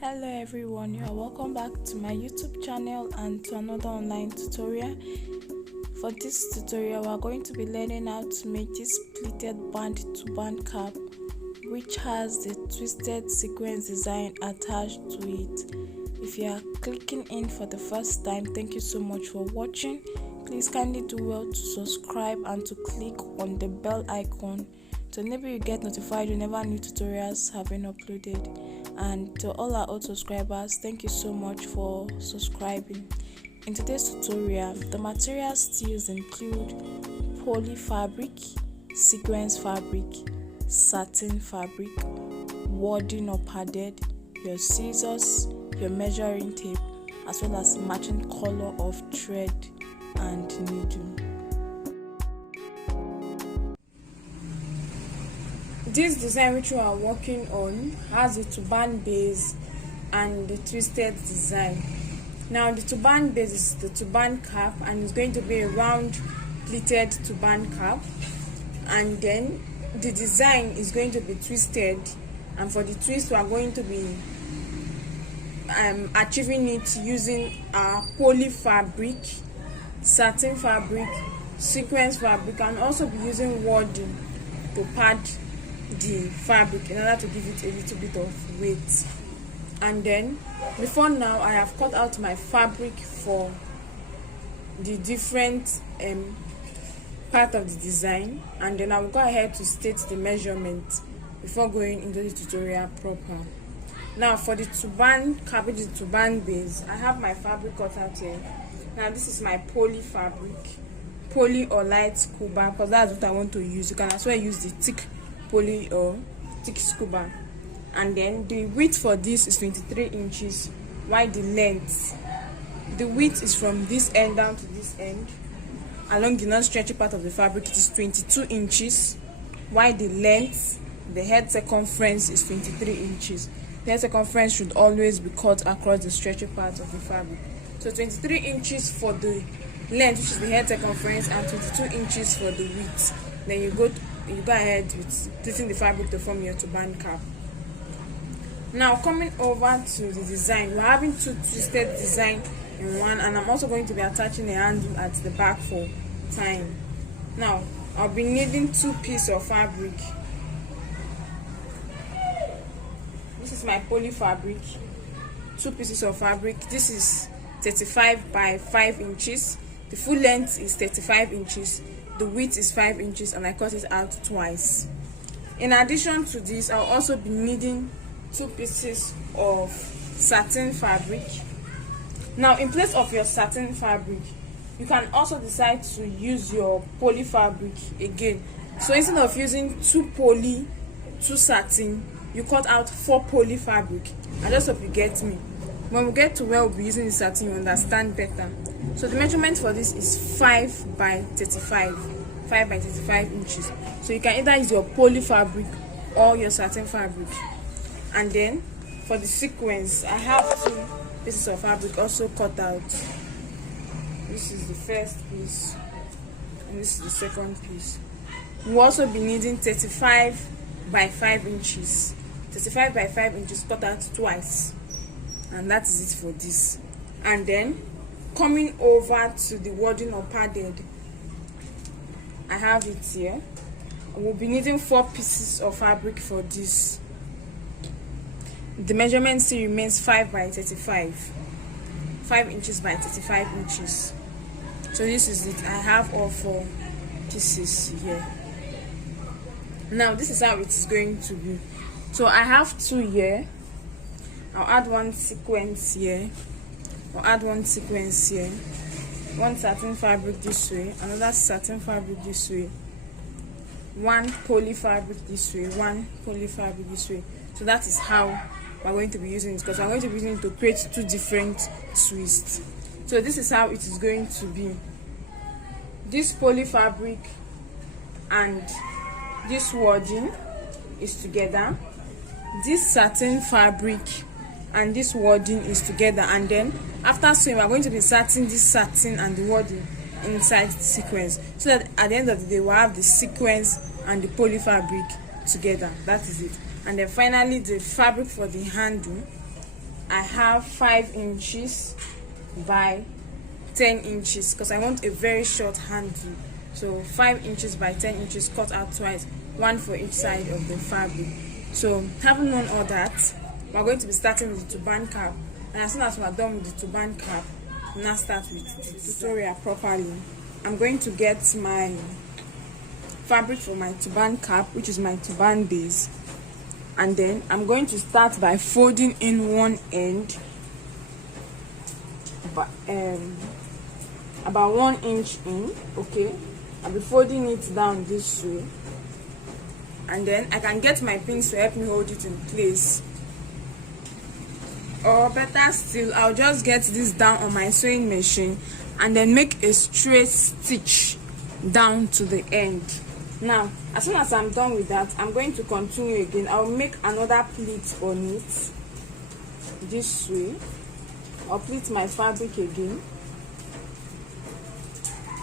Hello everyone, you are welcome back to my YouTube channel and to another online tutorial. For this tutorial, we are going to be learning how to make this pleated band to band cap, which has the twisted sequence design attached to it. If you are clicking in for the first time, thank you so much for watching. Please kindly do well to subscribe and to click on the bell icon to enable you get notified whenever new tutorials have been uploaded. And to all our old subscribers, thank you so much for subscribing. In today's tutorial, the materials used include poly fabric, sequence fabric, satin fabric, wadding or padded, your scissors, your measuring tape, as well as matching color of thread and needle. This design which we are working on has a turban base and the twisted design. Now the turban base is the turban cap and it's going to be a round pleated turban cap, and then the design is going to be twisted, and for the twist we are going to be achieving it using our poly fabric, satin fabric, sequence fabric, and also be using wadding to pad the fabric in order to give it a little bit of weight. And then before now, I have cut out my fabric for the different part of the design, and then I will go ahead to state the measurement before going into the tutorial proper. Now for the turban cap, which is turban base, I have my fabric cut out here. Now this is my poly fabric, poly or light scuba, because that's what I want to use. You can as well use the thick poly or thick scuba. And then the width for this is 23 inches, while the width is from this end down to this end along the non-stretchy part of the fabric. It is 22 inches, while the length, the head circumference, is 23 inches. The head circumference should always be cut across the stretchy part of the fabric. So 23 inches for the length, which is the head circumference, and 22 inches for the width. Then you go ahead with pleating the fabric to form your turban cap. Now coming over to the design, we're having two twisted design in one, and I'm also going to be attaching a handle at the back for tying. Now I'll be needing two pieces of fabric. This is my poly fabric, two pieces of fabric. This is 35 by 5 inches. The full length is 35 inches. The width is 5 inches, and I cut it out twice. In addition to this, I'll also be needing two pieces of satin fabric. Now in place of your satin fabric, you can also decide to use your poly fabric again. So instead of using 2 poly, 2 satin, you cut out 4 poly fabric. I just hope you get me. When we get to where we'll be using the satin, you understand better. So the measurement for this is 5 by 35 inches. So you can either use your poly fabric or your satin fabric. And then for the sequence, I have 2 pieces of fabric also cut out. This is the first piece and this is the second piece. We'll also be needing 35 by 5 inches. 35 by 5 inches cut out twice. And that is it for this. And then coming over to the wadding or padded, I have it here. We'll be needing 4 pieces of fabric for this. The measurement still remains 5 by 35, 5 inches by 35 inches. So this is it. I have all 4 pieces here. Now this is how it is going to be. So I have 2 here. I'll add 1 sequence here. I'll add 1 sequence here. 1 satin fabric this way, another satin fabric this way, 1 poly fabric this way, 1 poly fabric this way. So that is how we're going to be using it, because we're going to be using it to create 2 different twists. So this is how it is going to be. This poly fabric and this wadding is together. This satin fabric and this wadding is together, and then after sewing we're going to be inserting this satin and the wadding inside the sequence, so that at the end of the day we'll have the sequence and the poly fabric together. That is it. And then finally the fabric for the handle I have 5 inches by 10 inches because I want a very short handle. So 5 inches by 10 inches cut out twice, one for each side of the fabric. So having done all that, we're going to be starting with the turban cap, and as soon as we're done with the turban cap, we'll now start with the tutorial properly. I'm going to get my fabric for my turban cap, which is my turban base, and then I'm going to start by folding in one end about 1 inch in. Okay, I'll be folding it down this way, and then I can get my pins to help me hold it in place, or better still, I'll just get this down on my sewing machine and then make a straight stitch down to the end. Now as soon as I'm done with that, I'm going to continue again. I'll make another pleat on it this way. I'll pleat my fabric again,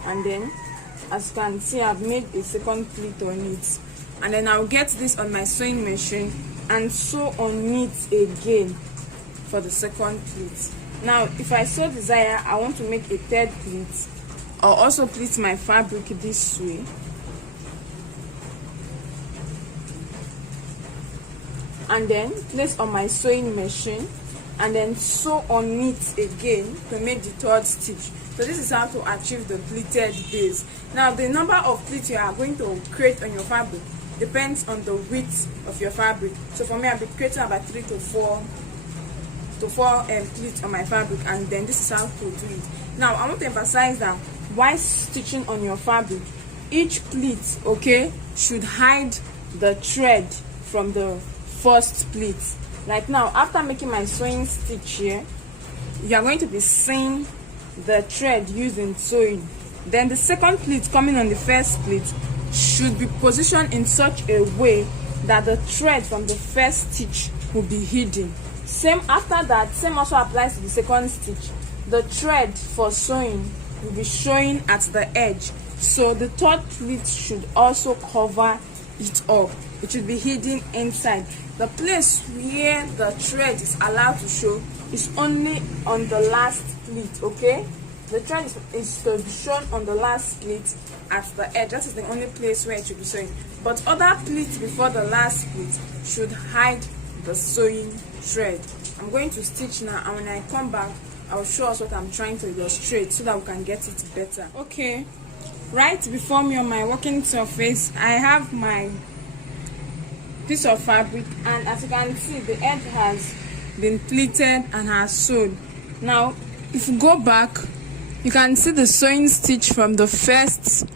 and then as you can see, I've made a second pleat on it, and then I'll get this on my sewing machine and sew on it again for the second pleat. Now if I so desire, I want to make a third pleat, I'll also pleat my fabric this way, and then place on my sewing machine and then sew on it again to make the third stitch. So this is how to achieve the pleated base. Now the number of pleats you are going to create on your fabric depends on the width of your fabric. So for me, I'll be creating about 3 to 4 pleats on my fabric, and then this is how to do it. Now I want to emphasize that while stitching on your fabric, each pleat, okay, should hide the thread from the first pleat. Like now, after making my sewing stitch here, you are going to be seeing the thread used in sewing. Then the second pleat coming on the first pleat should be positioned in such a way that the thread from the first stitch will be hidden. Same after that, same also applies to the second stitch. The thread for sewing will be showing at the edge, so the third pleat should also cover it up. It should be hidden inside. The place where the thread is allowed to show is only on the last pleat. Okay, the thread is to be shown on the last pleat at the edge. That is the only place where it should be showing. But other pleats before the last pleat should hide the sewing thread. I'm going to stitch now, and when I come back, I'll show us what I'm trying to illustrate so that we can get it better. Okay, right before me on my working surface, I have my piece of fabric, and as you can see, the edge has been pleated and has sewn. Now if you go back, you can see the sewing stitch from the first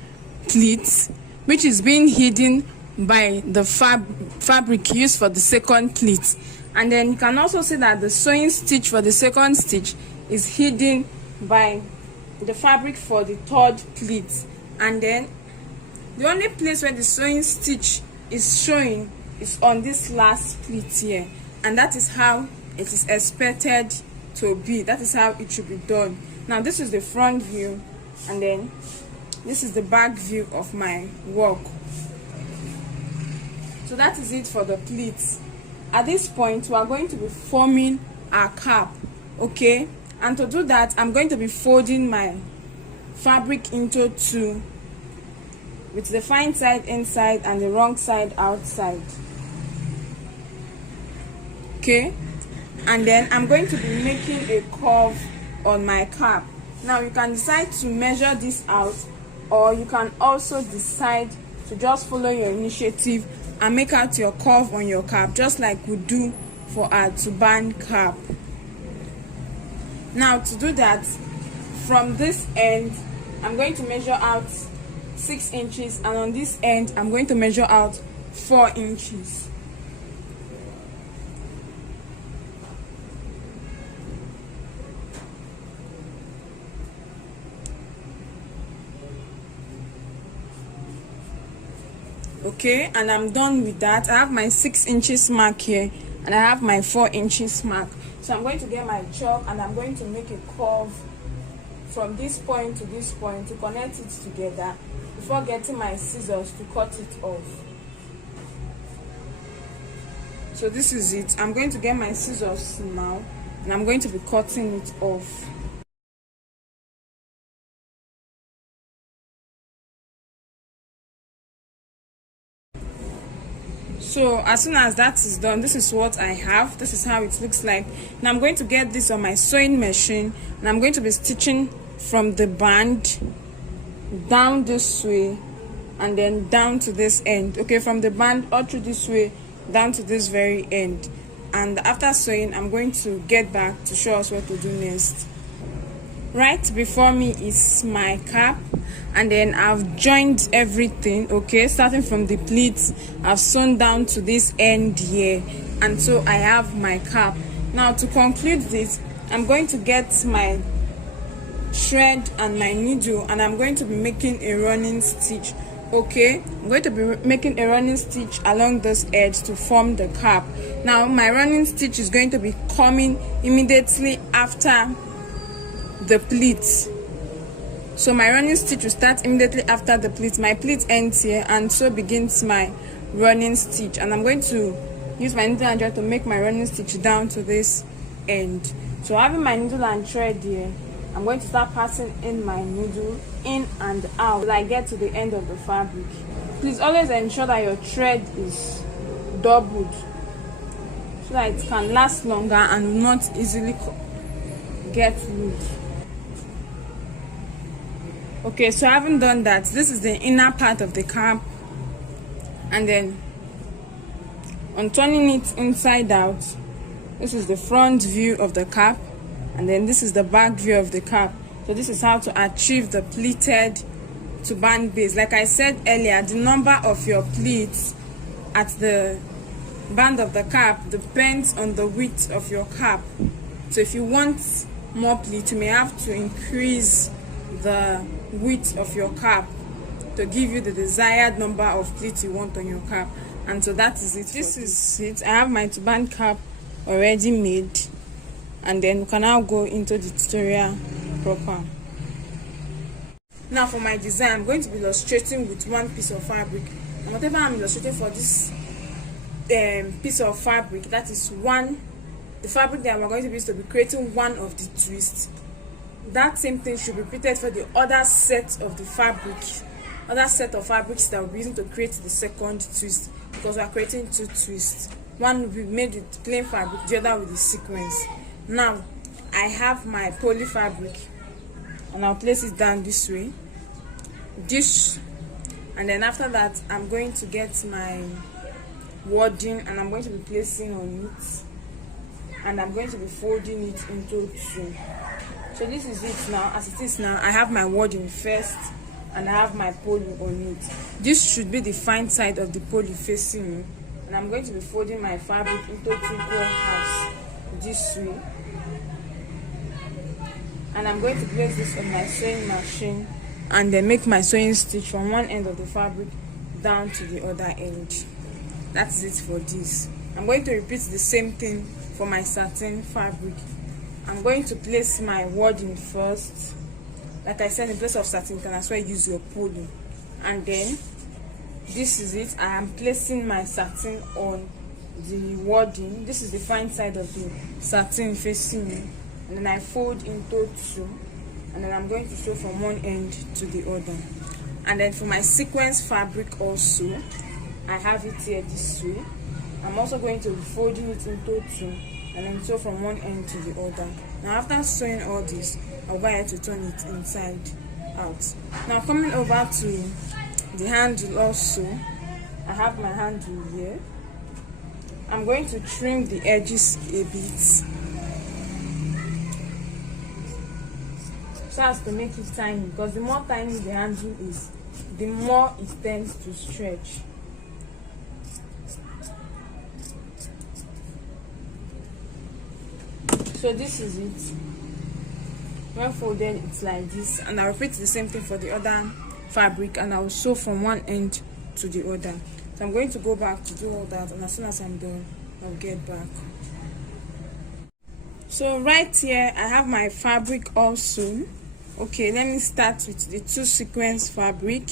pleat, which is being hidden by the fabric used for the second pleat, and then you can also see that the sewing stitch for the second stitch is hidden by the fabric for the third pleat. And then the only place where the sewing stitch is showing is on this last pleat here, and that is how it is expected to be. That is how it should be done. Now this is the front view, and then this is the back view of my work. So that is it for the pleats. At this point, we are going to be forming our cap. Okay, and to do that, I'm going to be folding my fabric into two, with the fine side inside and the wrong side outside. Okay, and then I'm going to be making a curve on my cap. Now you can decide to measure this out, or you can also decide to just follow your initiative and make out your curve on your cap, just like we do for our turban cap. Now to do that, from this end I'm going to measure out 6 inches, and on this end I'm going to measure out 4 inches. Okay, and I'm done with that. I have my 6 inches mark here, and I have my 4 inches mark. So I'm going to get my chalk, and I'm going to make a curve from this point to this point to connect it together before getting my scissors to cut it off. So this is it. I'm going to get my scissors now and I'm going to be cutting it off. So as soon as that is done, this is what I have. This is how it looks like. Now I'm going to get this on my sewing machine, and I'm going to be stitching from the band down this way and then down to this end. Okay, from the band all through this way down to this very end. And after sewing, I'm going to get back to show us what to do next. Right before me is my cap, and then I've joined everything. Okay, starting from the pleats, I've sewn down to this end here, and so I have my cap. Now to conclude this, I'm going to get my thread and my needle, and I'm going to be making a running stitch. Okay, I'm going to be making a running stitch along this edge to form the cap. Now my running stitch is going to be coming immediately after the pleats. So my running stitch will start immediately after the pleat. My pleat ends here, and so begins my running stitch. And I'm going to use my needle and thread to make my running stitch down to this end. So having my needle and thread here, I'm going to start passing in my needle in and out till I get to the end of the fabric. Please always ensure that your thread is doubled so that it can last longer and will not easily get loose. Okay, so having done that, this is the inner part of the cap, and then on turning it inside out, this is the front view of the cap, and then this is the back view of the cap. So this is how to achieve the pleated turban base. Like I said earlier, the number of your pleats at the band of the cap depends on the width of your cap. So if you want more pleats, you may have to increase the width of your cap to give you the desired number of pleats you want on your cap. And so that is it. This is it. I have my turban cap already made, and then we can now go into the tutorial proper. Now for my design, I'm going to be illustrating with one piece of fabric, and whatever I'm illustrating for this piece of fabric, that is the fabric that we're going to be used to be creating one of the twists. That same thing should be repeated for the other set of the fabric, other set of fabrics that we'll be using to create the second twist, because we are creating two twists. One will be made with plain fabric, the other with the sequins. Now I have my poly fabric, and I'll place it down this way, and then after that I'm going to get my wording, and I'm going to be placing on it, and I'm going to be folding it into two. So this is it now. As it is now, I have my wording first, and I have my poly on it. This should be the fine side of the poly facing me, and I'm going to be folding my fabric into two equal halves this way, and I'm going to place this on my sewing machine and then make my sewing stitch from one end of the fabric down to the other end. That's it for this. I'm going to repeat the same thing for my satin fabric. I'm going to place my wording first. Like I said, in place of satin, you can as well use your poly. And then this is it. I am placing my satin on the wording. This is the fine side of the satin facing me, and then I fold into two, and then I'm going to sew from one end to the other. And then for my sequence fabric also, I have it here this way. I'm also going to be folding it into two, and then sew from one end to the other. Now after sewing all this, I'll go ahead to turn it inside out. Now coming over to the handle also, I have my handle here. I'm going to trim the edges a bit so as to make it tiny, because the more tiny the handle is, the more it tends to stretch. So this is it. When folded, it's like this, and I'll repeat the same thing for the other fabric, and I'll sew from one end to the other. So I'm going to go back to do all that, and as soon as I'm done, I'll get back. So right here I have my fabric also. Okay, let me start with the two sequence fabric,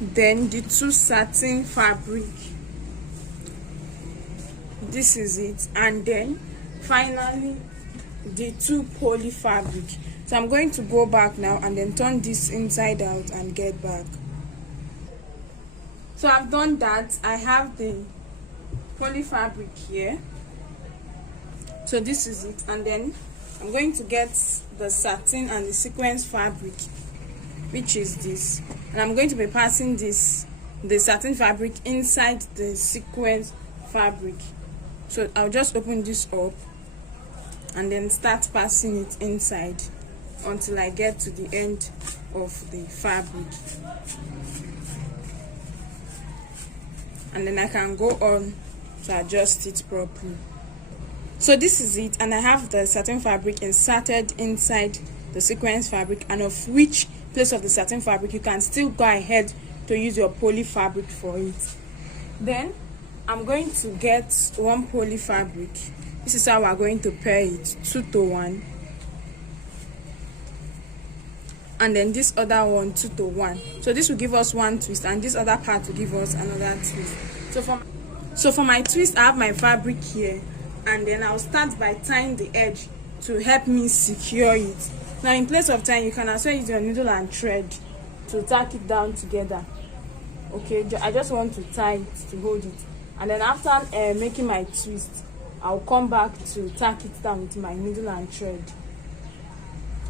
then the two satin fabric. This is it. And then finally the two poly fabric. So I'm going to go back now and then turn this inside out and get back. So I've done that. I have the poly fabric here. So this is it, and then I'm going to get the satin and the sequence fabric, which is this, and I'm going to be passing the satin fabric inside the sequence fabric. So I'll just open this up and then start passing it inside until I get to the end of the fabric, and then I can go on to adjust it properly. So this is it, and I have the satin fabric inserted inside the sequence fabric, and of which place of the satin fabric you can still go ahead to use your poly fabric for it. Then I'm going to get one poly fabric. This is how we're going to pair it, 2 to 1, and then this other one 2 to 1. So this will give us one twist, and this other part will give us another twist. So for my twist, I have my fabric here, and then I'll start by tying the edge to help me secure it. Now in place of tying, you can also use your needle and thread to tack it down together. Okay, I just want to tie it to hold it, and then after making my twist, I'll come back to tack it down with my needle and thread,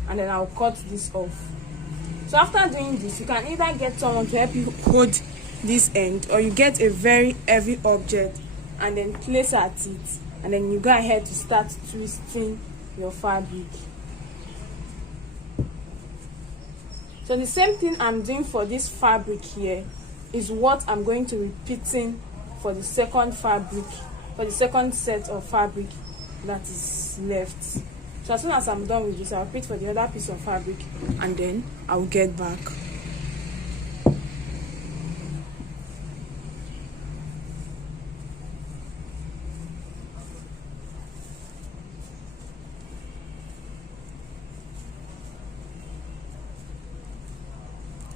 and then I'll cut this off. So after doing this, you can either get someone to help you hold this end, or you get a very heavy object and then place at it, and then you go ahead to start twisting your fabric. So the same thing I'm doing for this fabric here is what I'm going to repeating for the second fabric, for the second set of fabric that is left. So as soon as I'm done with this, I'll repeat for the other piece of fabric, and then I'll get back.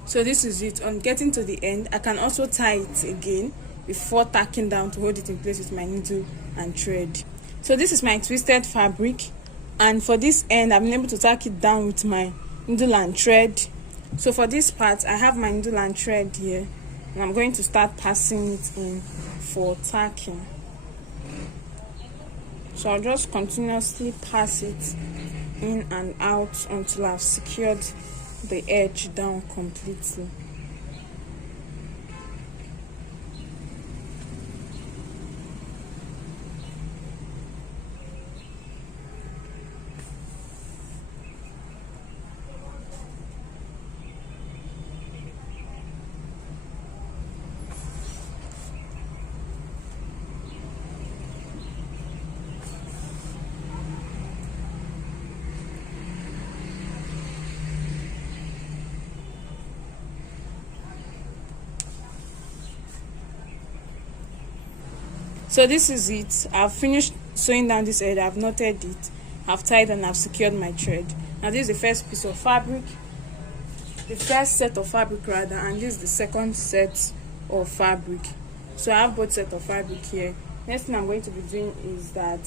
So this is it. On getting to the end, I can also tie it again before tacking down to hold it in place with my needle and thread. So this is my twisted fabric, and for this end I've been able to tack it down with my needle and thread. So for this part, I have my needle and thread here, and I'm going to start passing it in for tacking. So I'll just continuously pass it in and out until I've secured the edge down completely. So this is it. I've finished sewing down this edge. I've knotted it, I've tied, and I've secured my thread. Now this is the first piece of fabric, the first set of fabric rather, and this is the second set of fabric. So I have both sets of fabric here. Next thing I'm going to be doing is that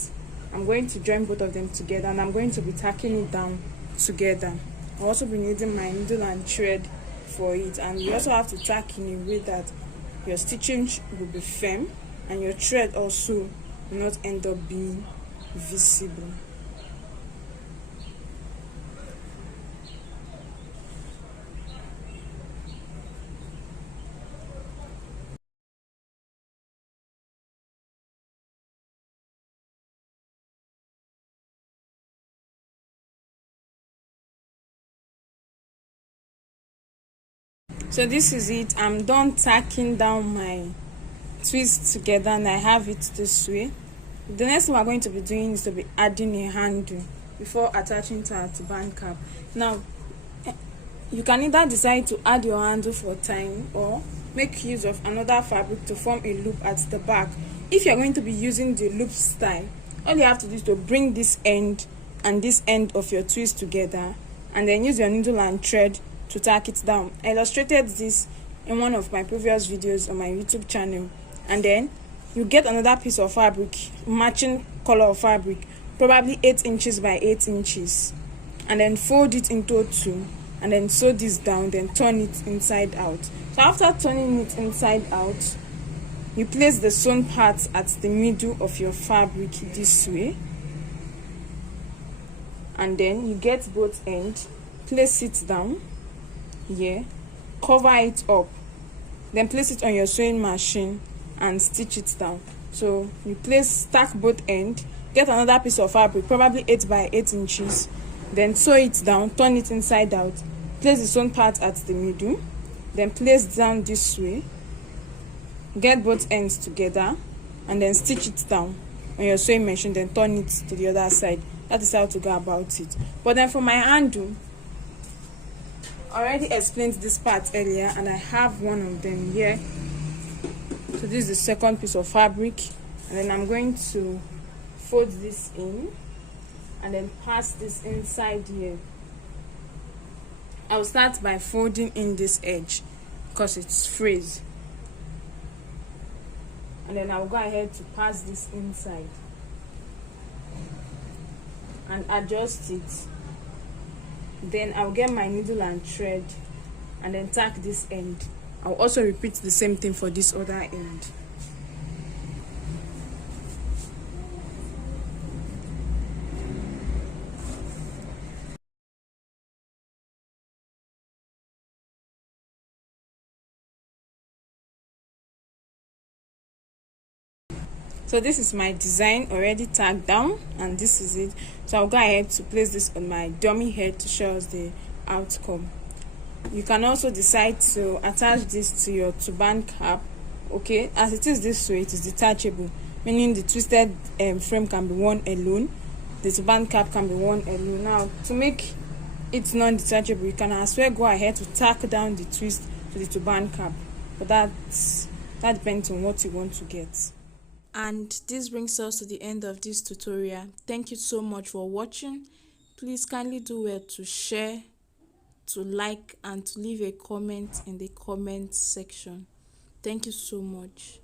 I'm going to join both of them together, and I'm going to be tacking it down together. I'll also be needing my needle and thread for it, and you also have to tack in a way that your stitching will be firm and your thread also will not end up being visible. So this is it. I'm done tacking down my twist together, and I have it this way. The next thing we're going to be doing is to be adding a handle before attaching to our turban cap. Now you can either decide to add your handle for tying or make use of another fabric to form a loop at the back. If you're going to be using the loop style, all you have to do is to bring this end and this end of your twist together, and then use your needle and thread to tack it down. I illustrated this in one of my previous videos on my YouTube channel. And then you get another piece of fabric, matching color of fabric, probably 8 inches by 8 inches, and then fold it into two, and then sew this down, then turn it inside out. So after turning it inside out, you place the sewn part at the middle of your fabric this way, and then you get both ends, place it down here, cover it up, then place it on your sewing machine and stitch it down. So you stack both ends, get another piece of fabric, probably 8 by 8 inches, then sew it down, turn it inside out, place the sewn part at the middle, then place down this way, get both ends together, and then stitch it down on your sewing machine, then turn it to the other side. That is how to go about it. But then for my handle, I already explained this part earlier, and I have one of them here. So this is the second piece of fabric, and then I'm going to fold this in and then pass this inside here. I'll start by folding in this edge because it's frizz, and then I'll go ahead to pass this inside and adjust it. Then I'll get my needle and thread and then tack this end. I'll also repeat the same thing for this other end. So this is my design already tagged down, and this is it. So I'll go ahead to place this on my dummy head to show us the outcome. You can also decide to attach this to your turban cap. Okay, as it is this way, it is detachable, meaning the twisted frame can be worn alone, the turban cap can be worn alone. Now to make it non-detachable, you can as well go ahead to tack down the twist to the turban cap, but that depends on what you want to get. And this brings us to the end of this tutorial. Thank you so much for watching. Please kindly do well to share, to like, and to leave a comment in the comment section. Thank you so much.